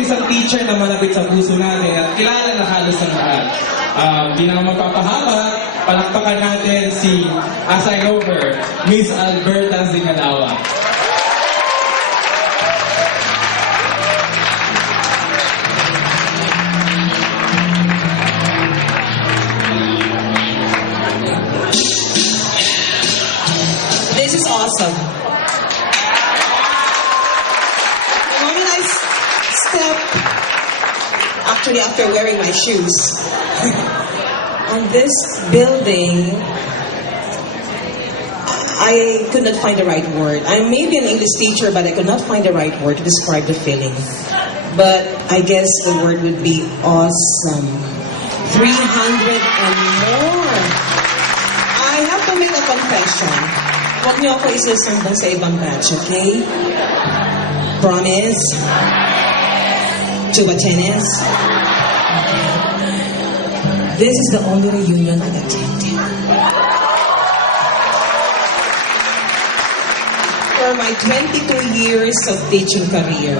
isang teacher na malapit sa puso natin at kilala na halos ang lahat. Di na magpapahaba, palakpakan natin si Asay Over, Miss Alberta Zingalawa. This is awesome. The moment I step, actually after wearing my shoes, on this building, I could not find the right word. I may be an English teacher, but I could not find the right word to describe the feeling. But I guess the word would be awesome. 300 and more. I have to make a confession. Huwag niyo ako isusumbong sa ibang batch, okay? Promise? Chuba Chenes? This is the only reunion I attended. For my 22 years of teaching career,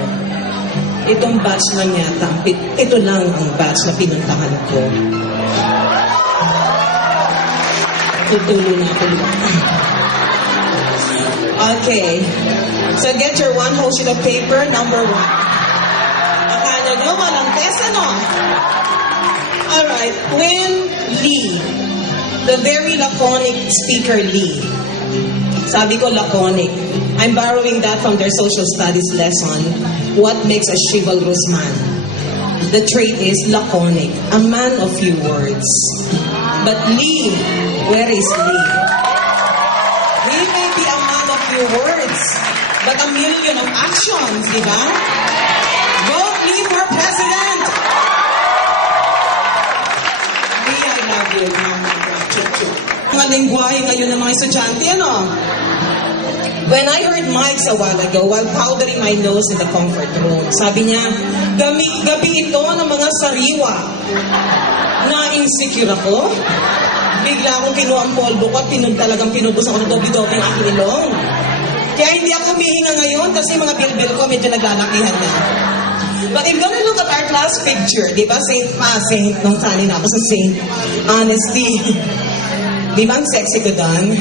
itong batch lang yata, ito lang ang batch na pinuntahan ko. Tutulo na ako. Okay. So get your one whole sheet of paper, number 1. Akala nyo, walang test, ano? Alright, when Lee, the very laconic speaker Lee, sabi ko laconic, I'm borrowing that from their social studies lesson, what makes a chivalrous man? The trait is laconic, a man of few words. But Lee, where is Lee? He may be a man of few words, but a million of actions, di ba? Vote Lee for president! Lee, I love you. Mga lingwahe kayo ng mga estudyante, ano? When I heard Mike's a while ago, while powdering my nose in the comfort room, sabi niya, gabi ito ng mga sariwa. Na-insecure ako. Bigla akong kinuha ang polvo ko at talagang pinubos ako ng dobi-dobi ang aking ilong. Kaya hindi ako humihinga ngayon kasi mga bilbil ko medyo naglalakihan na. But I'm gonna look at our class picture, di ba? Saint, nung sali na ako sa Saint. Honesty. Di ba ang sexy ko doon?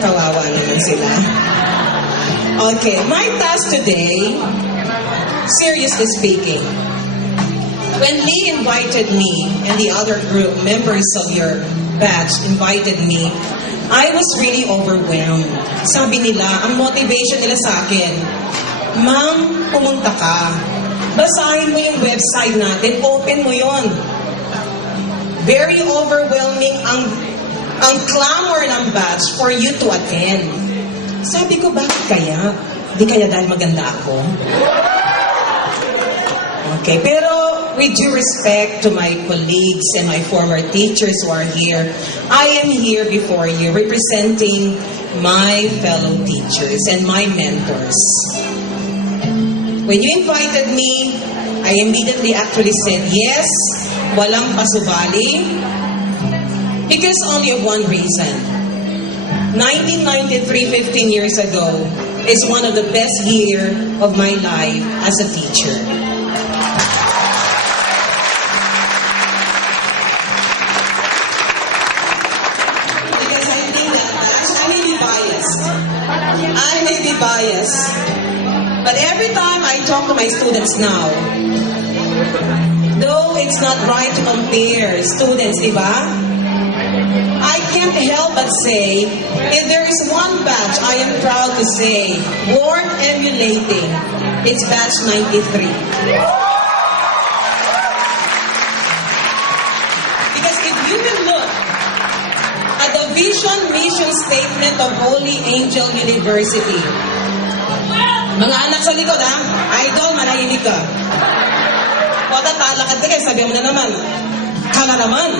Kawawa naman sila. Okay, my task today, seriously speaking, when Lee invited me and the other group members of your batch invited me, I was really overwhelmed. Sabi nila, ang motivation nila sa akin, Ma'am, pumunta ka. Basahin mo yung website natin, open mo yon. Very overwhelming ang clamor ng batch for you to attend. Sabi ko, bakit kaya? Di kaya dahil maganda ako? Okay, pero with due respect to my colleagues and my former teachers who are here, I am here before you representing my fellow teachers and my mentors. When you invited me, I immediately actually said yes, walang pasubali, because only of one reason. 1993, 15 years ago, is one of the best years of my life as a teacher. Because I think that I may be biased. I may be biased. But every time I talk to my students now, though it's not right to compare students, di ba? I can't help but say, if there is one batch I am proud to say, worth emulating, it's batch 93. Because if you will look at the vision mission statement of Holy Angel University, mga anak sa likod ha, idol, manahimik ka. O tatalakad ka kayo, sabi mo na naman, kamaraman.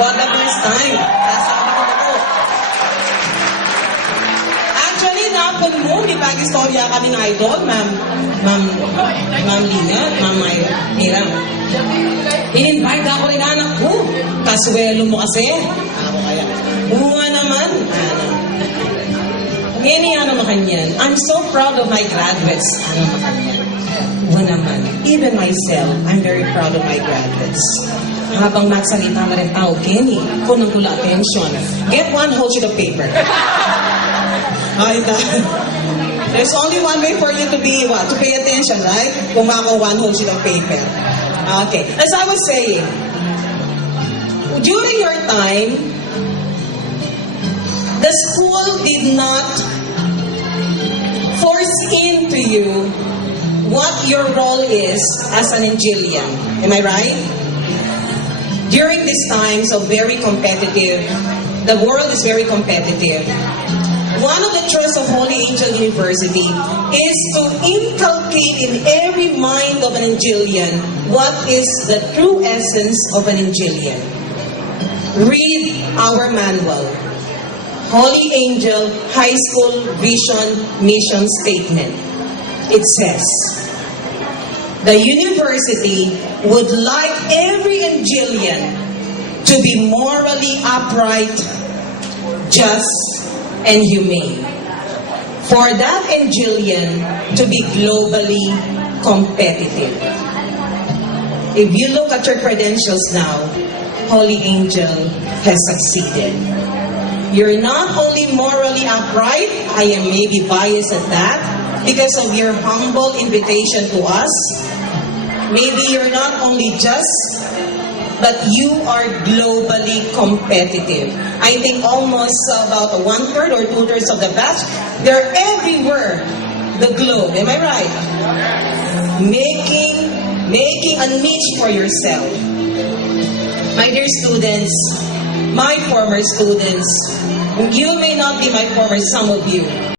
For the first time. Nasabi ko na po. Actually, napon mo, may pag-istorya kaming idol, Ma'am Lina, Ma'am Mira. In-invite ako rin anak ko. Kaswelo mo kasi. Ako kaya. Bunga naman. Ngini ano makanyan. I'm so proud of my graduates. Ano makanyan. Naman. Even myself, I'm very proud of my graduates. Habang magsalita na rin tao, Kenny, kunang kula attention. Get one whole sheet of paper. Ay, there's only one way for you to be, what? To pay attention, right? Kung mako one whole sheet of paper. Okay. As I was saying, during your time, the school did not force into you what your role is as an Angelian. Am I right? During these times of very competitive, the world is very competitive. One of the truths of Holy Angel University is to inculcate in every mind of an Angelian what is the true essence of an Angelian. Read our manual, Holy Angel High School Vision Mission Statement. It says, the university would like every Angelian to be morally upright, just, and humane. For that Angelian to be globally competitive. If you look at your credentials now, Holy Angel has succeeded. You're not only morally upright, I am maybe biased at that, because of your humble invitation to us. Maybe you're not only just, but you are globally competitive. I think almost about 1/3 or 2/3 of the batch, they're everywhere, the globe. Am I right? Making a niche for yourself. My dear students, my former students, you may not be my former, some of you.